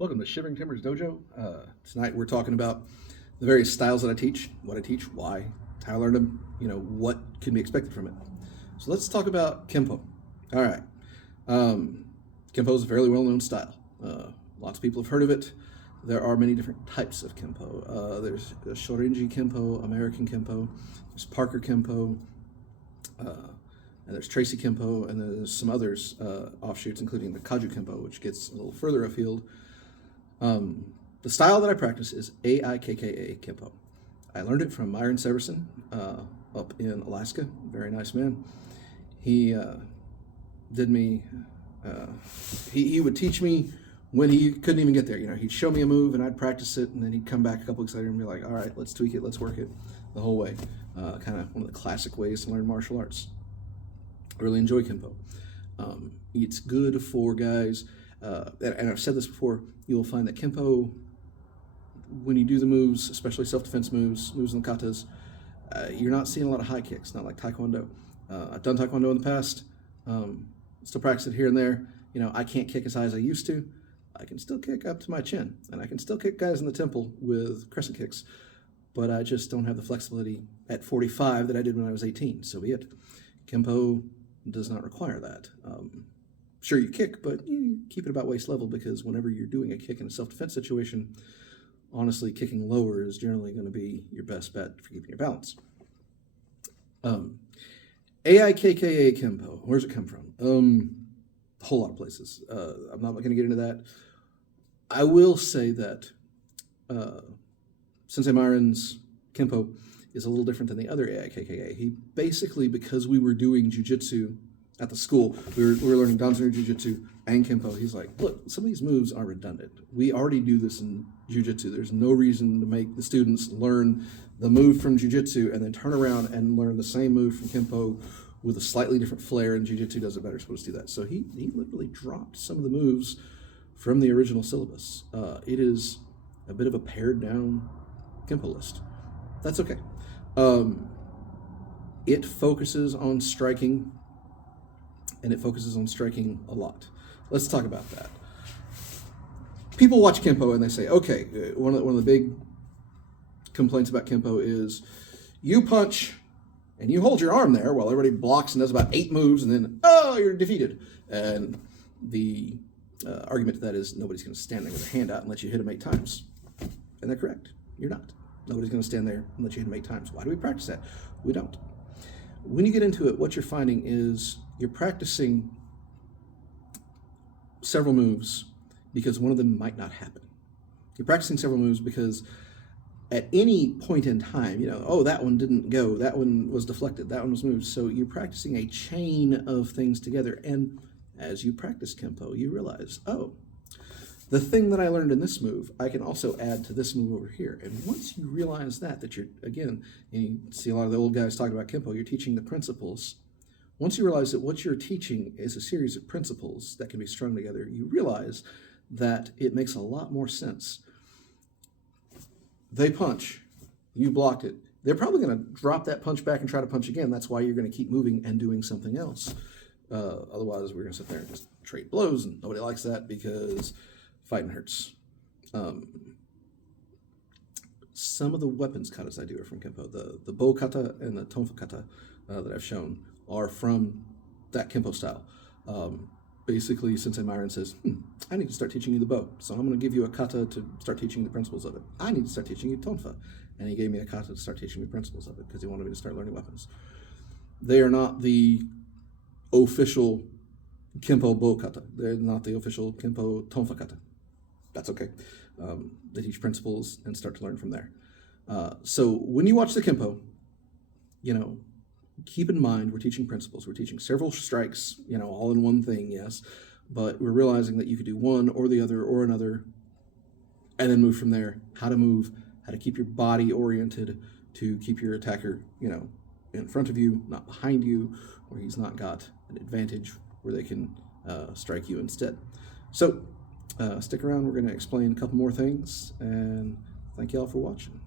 Welcome to Shivering Timbers Dojo. Tonight we're talking about the various styles that I teach, what I teach, why, how I learned them, what can be expected from it. So let's talk about Kenpo. All right. Kenpo is a fairly well-known style. Lots of people have heard of it. There are many different types of Kenpo. There's Shorinji Kenpo, American Kenpo, there's Parker Kenpo, and there's Tracy Kenpo, and there's some others, offshoots, including the Kaju Kenpo, which gets a little further afield. The style that I practice is AIKKA Kenpo. I learned it from Myron Severson up in Alaska. Very nice man. He he would teach me when he couldn't even get there. He'd show me a move and I'd practice it, and then he'd come back a couple weeks later and be like, all right, let's tweak it, let's work it the whole way. Kind of one of the classic ways to learn martial arts. I really enjoy Kenpo. It's good for guys, and I've said this before, you'll find that Kenpo, when you do the moves, especially self-defense moves in the katas, you're not seeing a lot of high kicks, not like Taekwondo. I've done Taekwondo in the past, still practice it here and there. I can't kick as high as I used to. I can still kick up to my chin, and I can still kick guys in the temple with crescent kicks, but I just don't have the flexibility at 45 that I did when I was 18, so be it. Kenpo does not require that. Sure, you kick, but you keep it about waist level, because whenever you're doing a kick in a self-defense situation, honestly, kicking lower is generally going to be your best bet for keeping your balance. AIKKA Kenpo, where's it come from? A whole lot of places. I'm not going to get into that. I will say that Sensei Myron's Kenpo is a little different than the other AIKKA. He basically, because we were doing jiu-jitsu at the school, we were learning Danzanryu Jiu-Jitsu and Kenpo. He's like, look, some of these moves are redundant. We already do this in Jiu-Jitsu. There's no reason to make the students learn the move from Jiu-Jitsu and then turn around and learn the same move from Kenpo with a slightly different flair, and Jiu-Jitsu does it better. Supposed to do that. So he literally dropped some of the moves from the original syllabus. It is a bit of a pared down Kenpo list. That's okay. It focuses on striking, and it focuses on striking a lot. Let's talk about that. People watch Kenpo and they say, okay, one of the big complaints about Kenpo is you punch and you hold your arm there while everybody blocks and does about 8 moves, and then, oh, you're defeated. And the argument to that is nobody's going to stand there with a hand out and let you hit them 8 times. And they're correct. You're not. Nobody's going to stand there and let you hit them 8 times. Why do we practice that? We don't. When you get into it, what you're finding is you're practicing several moves because one of them might not happen. You're practicing several moves because at any point in time, oh, that one didn't go, that one was deflected, that one was moved. So you're practicing a chain of things together. And as you practice Kenpo, you realize, oh, the thing that I learned in this move, I can also add to this move over here. And once you realize that you're, again, and you see a lot of the old guys talking about Kenpo, you're teaching the principles. Once you realize that what you're teaching is a series of principles that can be strung together, you realize that it makes a lot more sense. They punch, you blocked it. They're probably going to drop that punch back and try to punch again. That's why you're going to keep moving and doing something else. Otherwise, we're going to sit there and just trade blows, and nobody likes that because fighting hurts. Some of the weapons katas I do are from Kenpo. The bow kata and the tonfa kata that I've shown are from that Kenpo style. Basically, Sensei Myron says, I need to start teaching you the bow, so I'm going to give you a kata to start teaching the principles of it. I need to start teaching you tonfa. And he gave me a kata to start teaching me principles of it because he wanted me to start learning weapons. They are not the official Kenpo bow kata. They're not the official Kenpo tonfa kata. That's okay. They teach principles and start to learn from there. So when you watch the Kenpo, keep in mind we're teaching principles. We're teaching several strikes, all in one thing, yes, but we're realizing that you could do one or the other or another and then move from there. How to move, how to keep your body oriented to keep your attacker, in front of you, not behind you, where he's not got an advantage where they can strike you instead. So stick around. We're going to explain a couple more things, and thank you all for watching.